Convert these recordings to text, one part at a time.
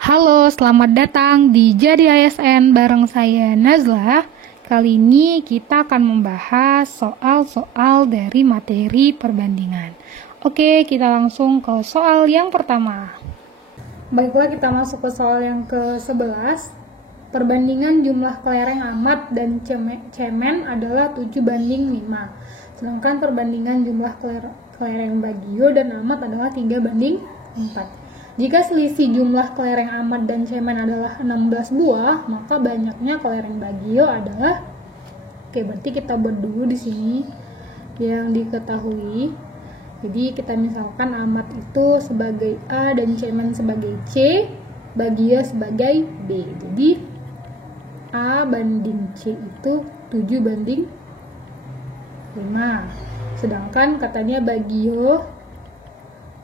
Halo, selamat datang di Jadi ASN bareng saya Nazla. Kali ini kita akan membahas soal-soal dari materi perbandingan. Oke, kita langsung ke soal yang pertama. Baiklah, kita masuk ke soal yang ke-11. Perbandingan jumlah kelereng amat dan cemen adalah 7:5. Sedangkan perbandingan jumlah kelereng bagio dan amat adalah 3:4. Jika selisih jumlah kelereng amat dan cemen adalah 16 buah, maka banyaknya kelereng bagio adalah berarti kita buat dulu di sini yang diketahui. Jadi kita misalkan amat itu sebagai A dan cemen sebagai C, bagio sebagai B. Jadi A banding C itu 7:5. Sedangkan katanya bagio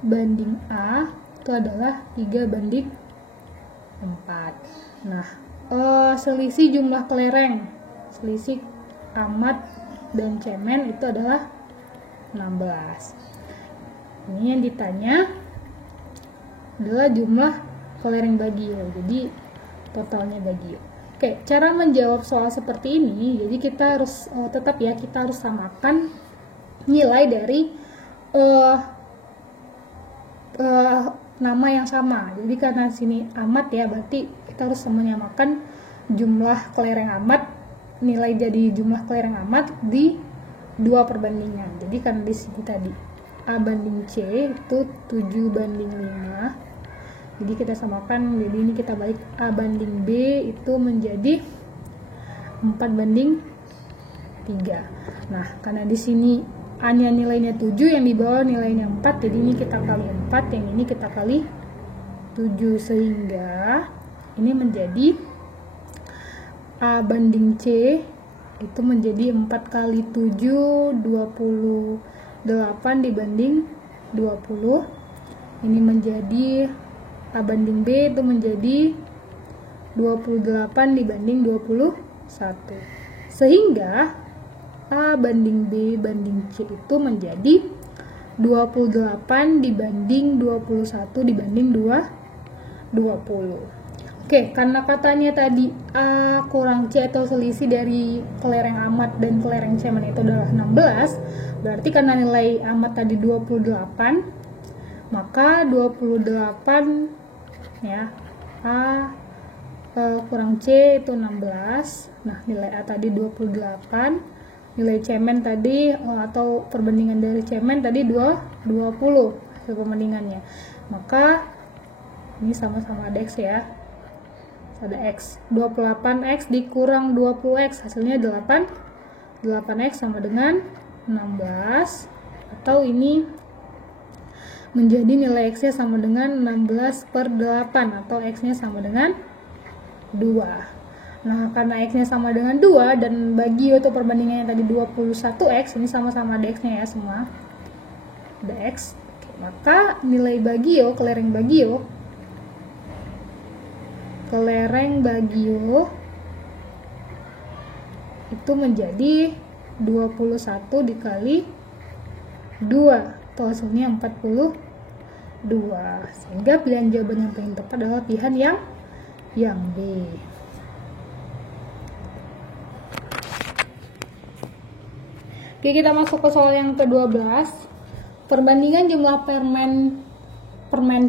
banding A itu adalah 3:4. Nah, selisih jumlah kelereng, selisih amat dan cemen itu adalah 16. Ini yang ditanya adalah jumlah kelereng bagio, jadi totalnya bagio. Oke, cara menjawab soal seperti ini, jadi kita harus kita harus samakan nilai dari nama yang sama. Jadi karena sini amat ya, berarti kita harus menyamakan jumlah kelereng amat, nilai jadi jumlah kelereng amat di dua perbandingan. Jadi karena di sini tadi A banding C itu 7:5. Jadi kita samakan, jadi ini kita balik A banding B itu menjadi 4:3. Nah, karena di sini A-nya nilainya 7, yang di bawah nilainya 4, jadi ini kita kali 4, yang ini kita kali 7, sehingga ini menjadi A banding C itu menjadi 4 kali 7, 28 dibanding 20. Ini menjadi A banding B itu menjadi 28 dibanding 21. Sehingga A banding B banding C itu menjadi 28 dibanding 21 dibanding 20. Oke, karena katanya tadi A kurang C atau selisih dari kelereng amat dan kelereng cemen itu adalah 16, berarti karena nilai amat tadi 28, maka 28 ya, A kurang C itu 16. Nah, nilai A tadi 28, nilai cemen tadi atau perbandingan dari cemen tadi 20 hasil perbandingannya. Maka ini sama-sama ada X ya. Ada X. 28X dikurang 20X hasilnya 8. 8X sama dengan 16, atau ini menjadi nilai X-nya sama dengan 16/8, atau X-nya sama dengan 2. Nah, karena X-nya sama dengan 2 dan bagio atau perbandingannya tadi 21X, ini sama-sama ada X-nya ya semua. Ada X. Oke, maka nilai bagio, kelereng bagio itu menjadi 21 dikali 2, atau hasilnya 42. Sehingga pilihan jawaban yang paling tepat adalah pilihan yang B. Oke, kita masuk ke soal yang ke-12. Perbandingan jumlah permen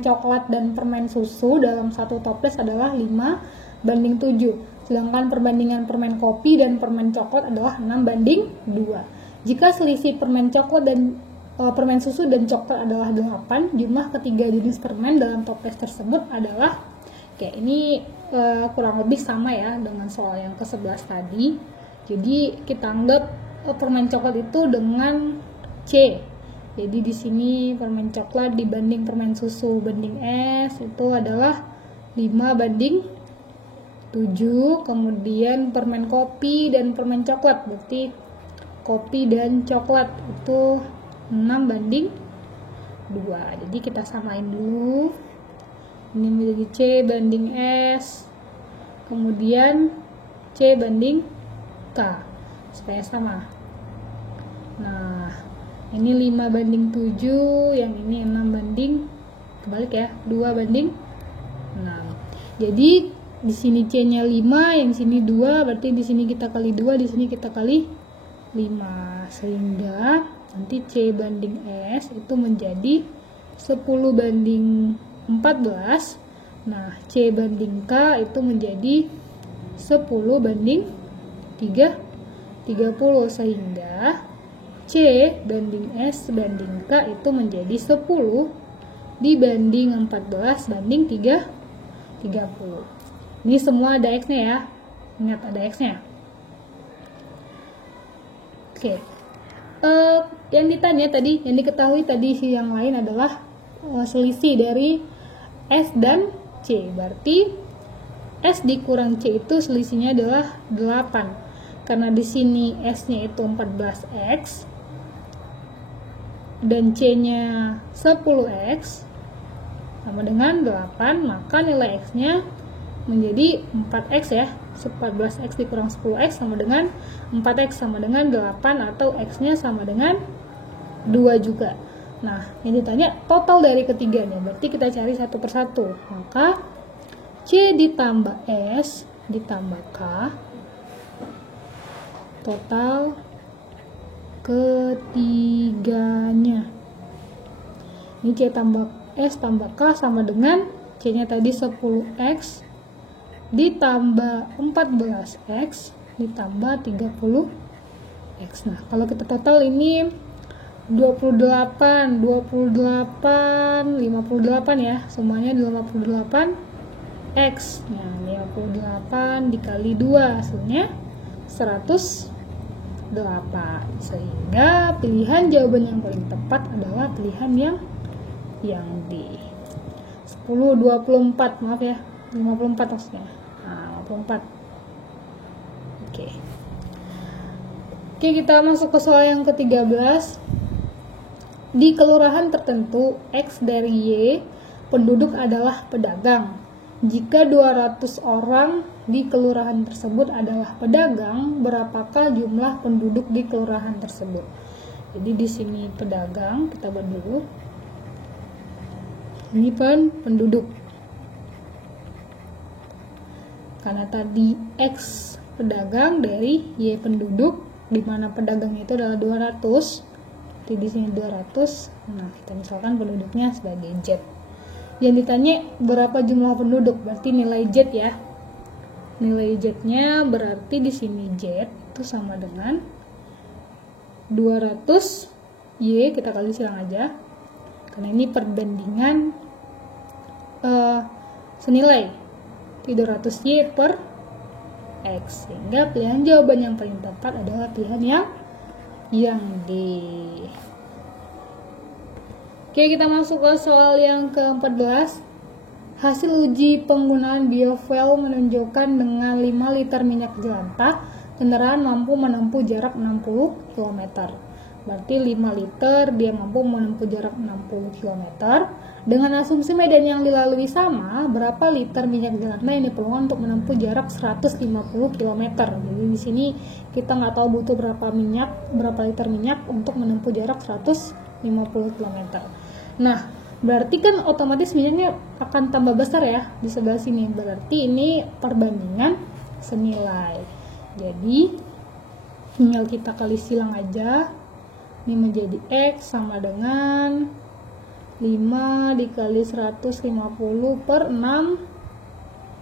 coklat dan permen susu dalam satu toples adalah 5:7. Sedangkan perbandingan permen kopi dan permen coklat adalah 6:2. Jika selisih permen coklat dan permen susu dan coklat adalah 8, jumlah ketiga jenis permen dalam toples tersebut adalah, ini kurang lebih sama ya dengan soal yang ke-11 tadi. Jadi kita anggap permen coklat itu dengan C. Jadi di sini permen coklat dibanding permen susu banding S itu adalah 5:7. Kemudian permen kopi dan permen coklat, berarti kopi dan coklat itu 6:2. Jadi kita samain dulu. Ini menjadi C banding S. Kemudian C banding K supaya sama. Nah, ini 5:7, yang ini 6 banding kebalik ya, 2:6. Jadi di sini C-nya 5, yang sini 2, berarti di sini kita kali 2, di sini kita kali 5. Sehingga nanti C banding S itu menjadi 10 banding 14. Nah, C banding K itu menjadi 10 banding 30. Sehingga C banding S banding K itu menjadi 10 dibanding 14 banding 30. Ini semua ada X-nya ya. Ingat ada X-nya. Oke. Yang ditanya tadi, yang diketahui tadi yang lain adalah selisih dari S dan C. Berarti S dikurang C itu selisihnya adalah 8. Karena di sini S-nya itu 14X dan C-nya 10X sama dengan 8, maka nilai X-nya menjadi 4X ya. 14X dikurang 10X sama dengan 4X sama dengan 8, atau X-nya sama dengan 2 juga. Nah, yang ditanya total dari ketiganya, berarti kita cari satu persatu. Maka C ditambah S ditambah K, total ketiganya. Ini C tambah S tambah K sama dengan C-nya tadi 10X ditambah 14X ditambah 30X. Nah, kalau kita total ini 28, 58 ya, semuanya 58X. Nah, 58 dikali 2 hasilnya 108. Sehingga pilihan jawaban yang paling tepat adalah pilihan yang D. 1024, maaf ya, 54 maksudnya. Nah, 54. Oke, kita masuk ke soal yang ke-13. Di kelurahan tertentu X dari Y, penduduk adalah pedagang. Jika 200 orang di kelurahan tersebut adalah pedagang, berapakah jumlah penduduk di kelurahan tersebut? Jadi di sini pedagang, kita buat dulu. Ini penduduk. Karena tadi X pedagang dari Y penduduk, di mana pedagangnya itu adalah 200. Jadi di sini 200. Nah, kita misalkan penduduknya sebagai Z. Yang ditanya berapa jumlah penduduk, berarti nilai Z ya. Nilai Z-nya berarti di sini Z itu sama dengan 200 Y, kita kali silang aja. Karena ini perbandingan senilai 300Y per X. Sehingga pilihan jawaban yang paling tepat adalah pilihan yang D. Oke, kita masuk ke soal yang ke-14. Hasil uji penggunaan biofuel menunjukkan dengan 5 liter minyak jelantah, kendaraan mampu menempuh jarak 60 km. Berarti 5 liter dia mampu menempuh jarak 60 km. Dengan asumsi medan yang dilalui sama, berapa liter minyak jelantah yang diperlukan untuk menempuh jarak 150 km. Jadi di sini kita nggak tahu butuh berapa liter minyak untuk menempuh jarak 150 km. Nah, berarti kan otomatis minyaknya akan tambah besar ya di sebelah sini. Berarti ini perbandingan senilai. Jadi tinggal kita kali silang aja. Ini menjadi X sama dengan 5 dikali 150 per 60.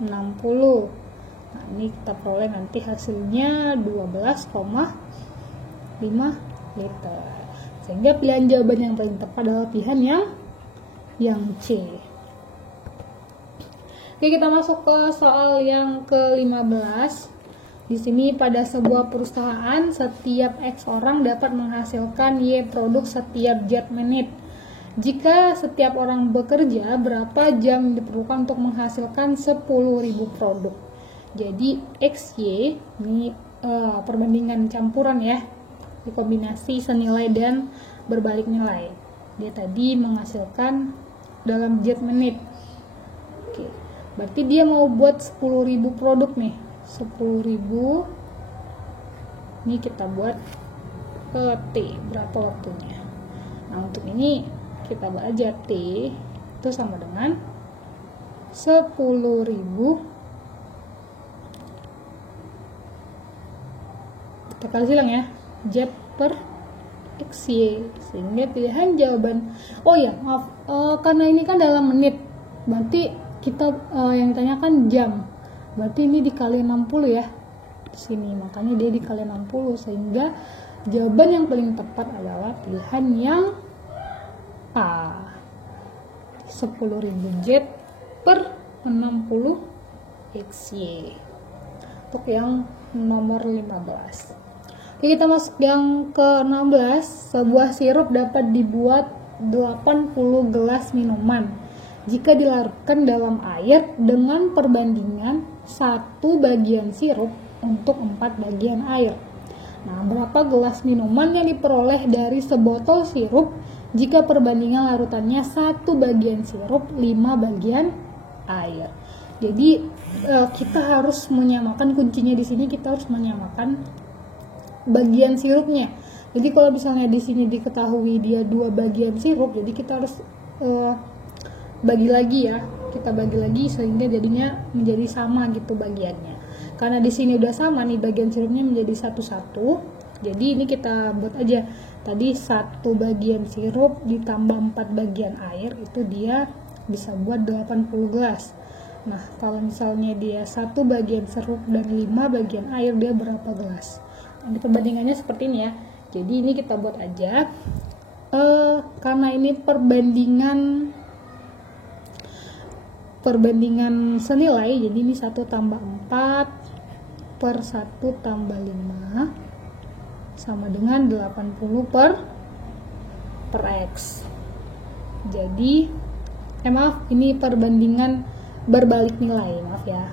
Nah, ini kita peroleh nanti hasilnya 12,5 liter. Sehingga pilihan jawaban yang paling tepat adalah pilihan yang C. Oke, kita masuk ke soal yang ke-15. Di sini pada sebuah perusahaan setiap X orang dapat menghasilkan Y produk setiap Z menit. Jika setiap orang bekerja, berapa jam diperlukan untuk menghasilkan 10.000 produk? Jadi XY ini perbandingan campuran ya, dikombinasi senilai dan berbalik nilai. Dia tadi menghasilkan dalam Z menit. Oke, berarti dia mau buat 10.000 produk nih. 10.000 ini kita buat ke T, berapa waktunya. Nah, untuk ini kita buat aja T itu sama dengan 10.000. Kita kali silang ya, Z per XY, sehingga pilihan jawaban, oh ya maaf, karena ini kan dalam menit, berarti kita yang ditanyakan jam, berarti ini dikali 60 ya di sini, makanya dia dikali 60, sehingga jawaban yang paling tepat adalah pilihan yang A, 10.000 Z per 60 XY untuk yang nomor 15. Oke, kita masuk yang ke-16. Sebuah sirup dapat dibuat 80 gelas minuman jika dilarutkan dalam air dengan perbandingan 1 bagian sirup untuk 4 bagian air. Nah, berapa gelas minuman yang diperoleh dari sebotol sirup jika perbandingan larutannya 1 bagian sirup 5 bagian air? Jadi kita harus menyamakan, kuncinya di sini kita harus menyamakan bagian sirupnya. Jadi kalau misalnya di sini diketahui dia 2 bagian sirup, jadi kita harus bagi lagi ya. Kita bagi lagi sehingga jadinya menjadi sama gitu bagiannya. Karena di sini udah sama nih bagian sirupnya menjadi 1-1. Jadi ini kita buat aja. Tadi 1 bagian sirup ditambah 4 bagian air, itu dia bisa buat 80 gelas. Nah, kalau misalnya dia 1 bagian sirup dan 5 bagian air, dia berapa gelas? Ini perbandingannya seperti ini ya. Jadi ini kita buat aja. Karena ini perbandingan senilai, jadi ini 1 tambah 4 per 1 tambah 5 sama dengan 80 per X. Jadi maaf, ini perbandingan berbalik nilai, maaf ya.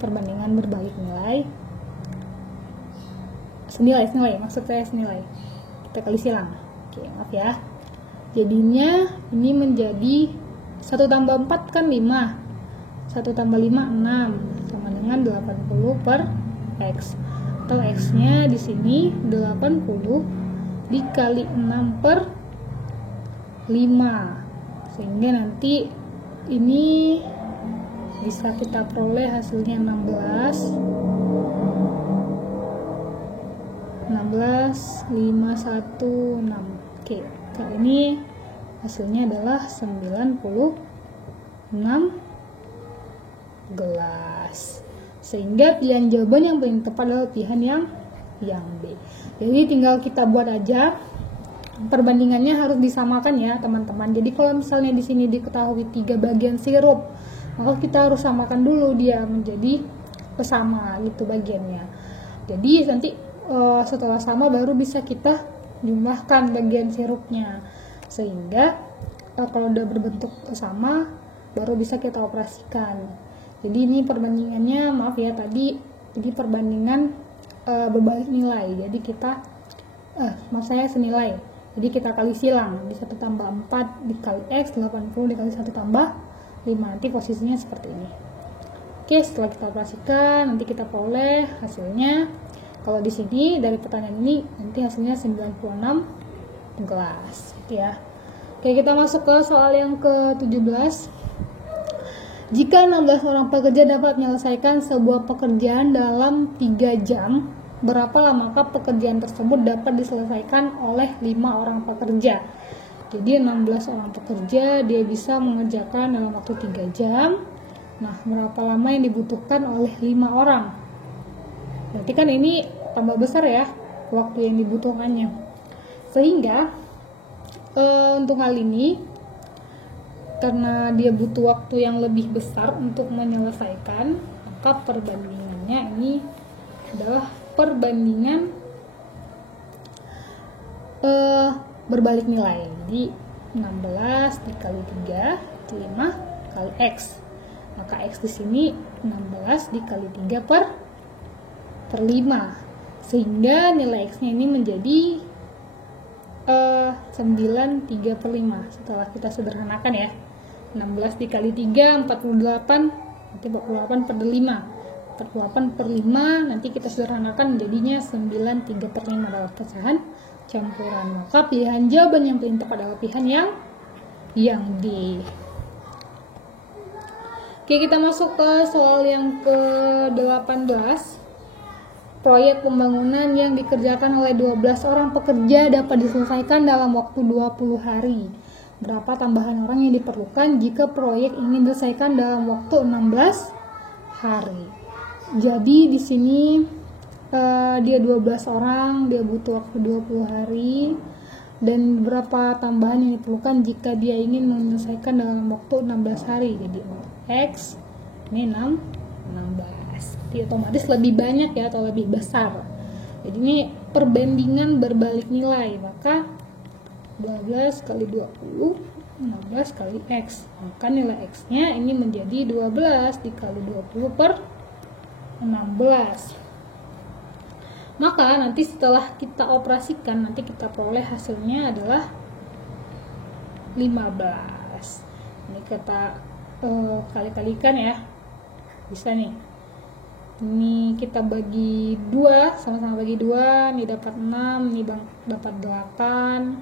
Perbandingan berbalik nilai. Senilai, maksud saya senilai. Kita kali silang. Oke, maaf ya. Jadinya ini menjadi 1 tambah 4 kan 5. 1 tambah 5 6 sama dengan 80 per X. Atau X-nya di sini 80 dikali 6 per 5. Sehingga nanti ini bisa kita peroleh hasilnya 16 5 1 6. Oke, kali ini hasilnya adalah 96 gelas. Sehingga pilihan jawaban yang paling tepat adalah pilihan yang B. Jadi tinggal kita buat aja. Perbandingannya harus disamakan ya, teman-teman. Jadi kalau misalnya di sini diketahui 3 bagian sirup, maka kita harus samakan dulu dia menjadi sama gitu bagiannya. Jadi nanti setelah sama baru bisa kita jumlahkan bagian sirupnya, sehingga kalau udah berbentuk sama baru bisa kita operasikan. Jadi ini perbandingannya, maaf ya tadi jadi perbandingan berbalik nilai. Jadi kita maksud saya senilai. Jadi kita kali silang, di 1 tambah 4 dikali X, 80 dikali 1 tambah 5. Nanti posisinya seperti ini. Oke, setelah kita operasikan nanti kita peroleh hasilnya. Kalau di sini dari pertanyaan ini nanti hasilnya 96 gelas ya. Oke, kita masuk ke soal yang ke-17. Jika 16 orang pekerja dapat menyelesaikan sebuah pekerjaan dalam 3 jam, berapa lamakah pekerjaan tersebut dapat diselesaikan oleh 5 orang pekerja? Jadi 16 orang pekerja dia bisa mengerjakan dalam waktu 3 jam. Nah, berapa lama yang dibutuhkan oleh 5 orang? Berarti kan ini tambah besar ya waktu yang dibutuhkannya. Sehingga untuk hal ini, karena dia butuh waktu yang lebih besar untuk menyelesaikan, maka perbandingannya ini adalah perbandingan berbalik nilai. Jadi 16 dikali 3 5 kali X. Maka X di sini 16 dikali 3 per 5. Sehingga nilai X-nya ini menjadi 93 per 5. Setelah kita sederhanakan ya, 16 dikali 3 48, nanti 48 per 5, 48 per 5, nanti kita sederhanakan jadinya 93 per 5 adalah pecahan campuran. Maka pilihan jawaban yang paling tepat adalah pilihan yang D. Oke, kita masuk ke soal yang ke-18. Proyek pembangunan yang dikerjakan oleh 12 orang pekerja dapat diselesaikan dalam waktu 20 hari. Berapa tambahan orang yang diperlukan jika proyek ini diselesaikan dalam waktu 16 hari? Jadi di sini dia 12 orang, dia butuh waktu 20 hari. Dan berapa tambahan yang diperlukan jika dia ingin menyelesaikan dalam waktu 16 hari. Jadi X ini 16. Jadi otomatis lebih banyak ya, atau lebih besar. Jadi ini perbandingan berbalik nilai, maka 12 kali 20 16 kali X, maka nilai X nya ini menjadi 12 dikali 20 per 16. Maka nanti setelah kita operasikan, nanti kita peroleh hasilnya adalah 15. Ini kita kali-kalikan ya, bisa nih. Ini kita bagi 2, sama-sama bagi 2, ini dapat 6, ini dapat 8.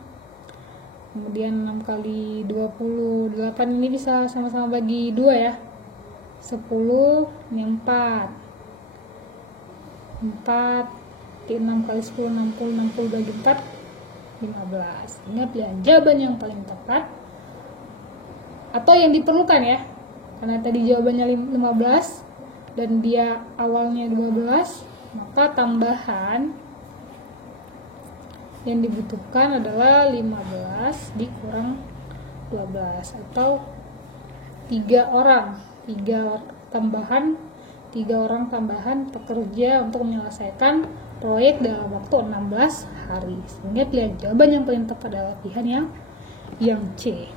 Kemudian 6 kali 20, 8 ini bisa sama-sama bagi 2 ya. 10, ini 4. 4 6 kali 10, 60 bagi 4, 15. Ingat pilihan jawaban yang paling tepat atau yang diperlukan ya, karena tadi jawabannya 15 dan dia awalnya 12, maka tambahan yang dibutuhkan adalah 15 dikurang 12 atau 3 orang 3 orang tambahan pekerja untuk menyelesaikan proyek dalam waktu 16 hari. Sehingga pilihan jawaban yang paling tepat adalah pilihan yang C.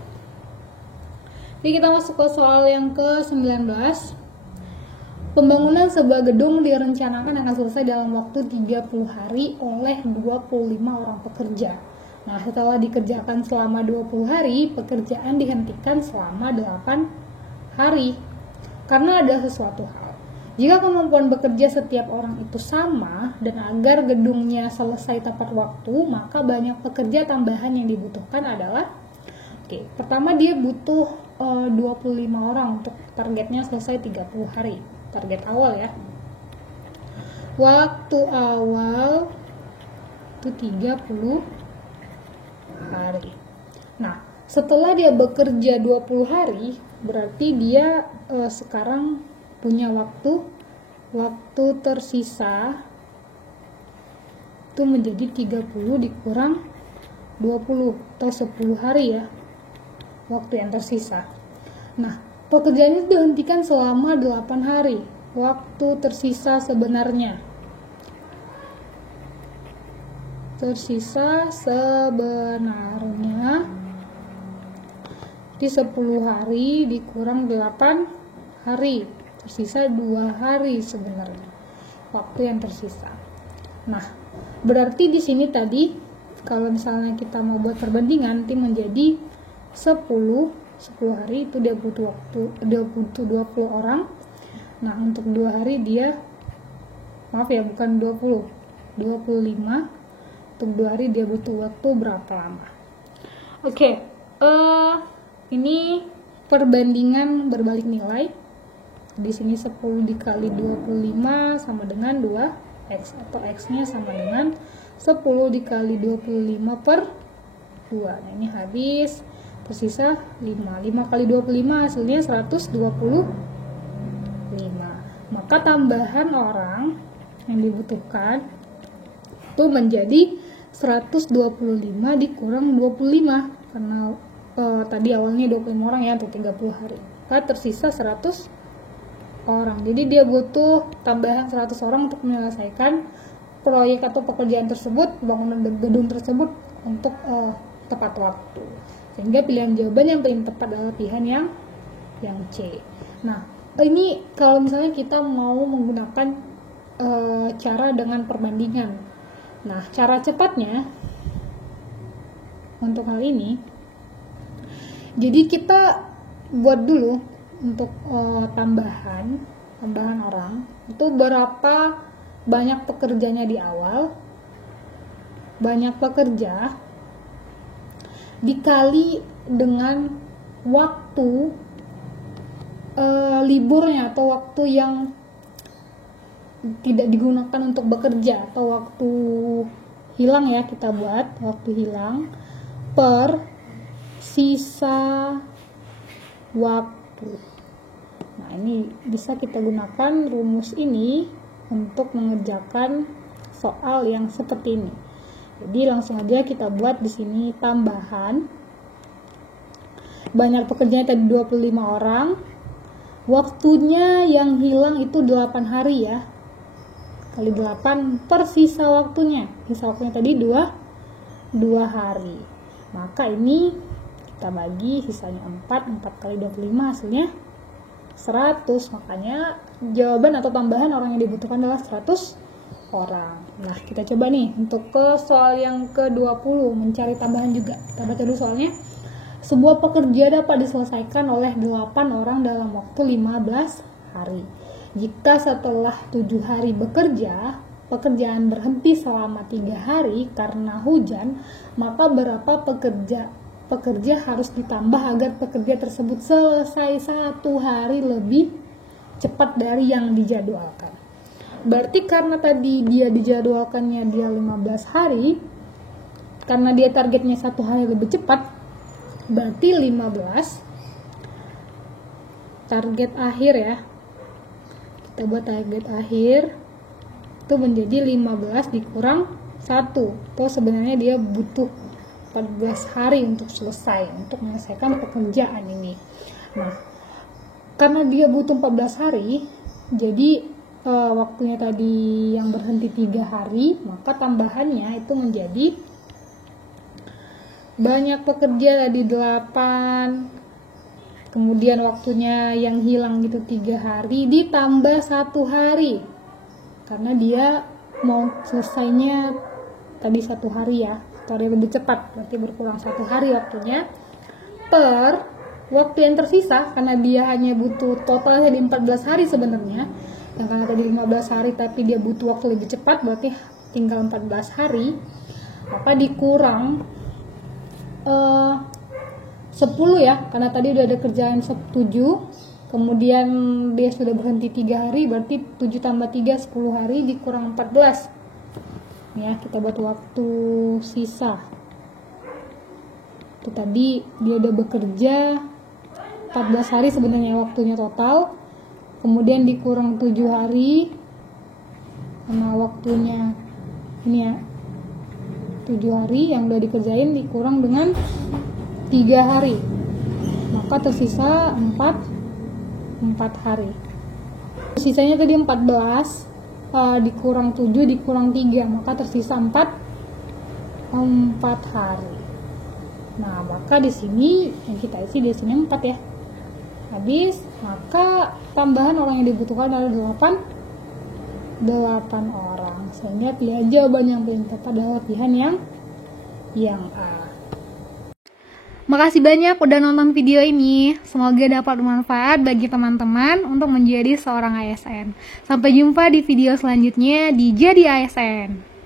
Jadi kita masuk ke soal yang ke-19. Pembangunan sebuah gedung direncanakan akan selesai dalam waktu 30 hari oleh 25 orang pekerja. Nah, setelah dikerjakan selama 20 hari, pekerjaan dihentikan selama 8 hari. Karena ada sesuatu hal. Jika kemampuan bekerja setiap orang itu sama dan agar gedungnya selesai tepat waktu, maka banyak pekerja tambahan yang dibutuhkan adalah pertama dia butuh 25 orang untuk targetnya selesai 30 hari. Target awal ya. Waktu awal itu 30 hari. Nah, setelah dia bekerja 20 hari, berarti dia sekarang punya waktu tersisa itu menjadi 30 dikurang 20 atau 10 hari ya, waktu yang tersisa. Nah, pekerjaan itu dihentikan selama 8 hari, waktu tersisa sebenarnya di 10 hari dikurang 8 hari, tersisa 2 hari sebenarnya waktu yang tersisa. Nah, berarti di sini tadi kalau misalnya kita mau buat perbandingan, nanti menjadi 10 hari itu dia butuh 20 orang. Nah, untuk 2 hari dia bukan 25. Untuk 2 hari dia butuh waktu berapa lama? Ini perbandingan berbalik nilai. Di sini 10 dikali 25 sama dengan 2x, atau x-nya sama dengan 10 dikali 25 per 2. Nah, ini habis, tersisa 5. 5 kali 25 hasilnya 125. Maka tambahan orang yang dibutuhkan itu menjadi 125 dikurang 25, karena tadi awalnya 25 orang ya untuk 30 hari. Maka tersisa 100 orang. Jadi dia butuh tambahan 100 orang untuk menyelesaikan proyek atau pekerjaan tersebut, bangunan gedung tersebut untuk tepat waktu. Sehingga pilihan jawaban yang paling tepat adalah pilihan yang C. Nah, ini kalau misalnya kita mau menggunakan cara dengan perbandingan. Nah, cara cepatnya untuk hal ini, jadi kita buat dulu untuk tambahan orang itu berapa banyak pekerjanya di awal, banyak pekerja dikali dengan waktu liburnya atau waktu yang tidak digunakan untuk bekerja atau waktu hilang ya, kita buat waktu hilang per sisa waktu. Nah, ini bisa kita gunakan rumus ini untuk mengerjakan soal yang seperti ini. Jadi langsung aja kita buat di sini tambahan. Banyak pekerjanya tadi 25 orang. Waktunya yang hilang itu 8 hari ya. Kali 8 per sisa waktunya. Sisa waktunya tadi 2 hari. Maka ini kita bagi sisanya 4 kali 25 hasilnya 100. Makanya jawaban atau tambahan orang yang dibutuhkan adalah 100 orang. Nah, kita coba nih untuk ke soal yang ke-20, mencari tambahan juga. Kita baca dulu soalnya. Sebuah pekerja dapat diselesaikan oleh 8 orang dalam waktu 15 hari. Jika setelah 7 hari bekerja, pekerjaan berhenti selama 3 hari karena hujan, maka berapa pekerja harus ditambah agar pekerja tersebut selesai 1 hari lebih cepat dari yang dijadwalkan. Berarti karena tadi dia dijadwalkannya dia 15 hari, karena dia targetnya 1 hari lebih cepat, berarti 15 target akhir ya. Kita buat target akhir itu menjadi 15 dikurang 1. Itu sebenarnya dia butuh 14 hari untuk selesai, untuk menyelesaikan pekerjaan ini. Nah, karena dia butuh 14 hari, jadi waktunya tadi yang berhenti 3 hari, maka tambahannya itu menjadi banyak pekerja tadi 8, kemudian waktunya yang hilang itu 3 hari ditambah 1 hari, karena dia mau selesainya tadi 1 hari ya, hari lebih cepat, berarti berkurang 1 hari waktunya, per waktu yang tersisa, karena dia hanya butuh totalnya di 14 hari sebenarnya, yang karena tadi 15 hari tapi dia butuh waktu lebih cepat, berarti tinggal 14 hari, maka dikurang 10 ya, karena tadi udah ada kerjaan 7, kemudian dia sudah berhenti 3 hari, berarti 7 tambah 3 10 hari dikurang 14 ya. Kita buat waktu sisa itu tadi dia udah bekerja 14 hari sebenarnya waktunya total, kemudian dikurang 7 hari karena waktunya ini ya 7 hari yang udah dikerjain dikurang dengan 3 hari, maka tersisa 4 hari. Sisanya tadi 14 dikurang 7 dikurang 3, maka tersisa 4 hari. Nah, maka di sini yang kita isi di sini 4 ya. Habis, maka tambahan orang yang dibutuhkan adalah 8 orang. Sehingga pilihan jawaban yang paling tepat adalah pilihan yang A. Makasih banyak udah nonton video ini. Semoga dapat bermanfaat bagi teman-teman untuk menjadi seorang ASN. Sampai jumpa di video selanjutnya di Jadi ASN.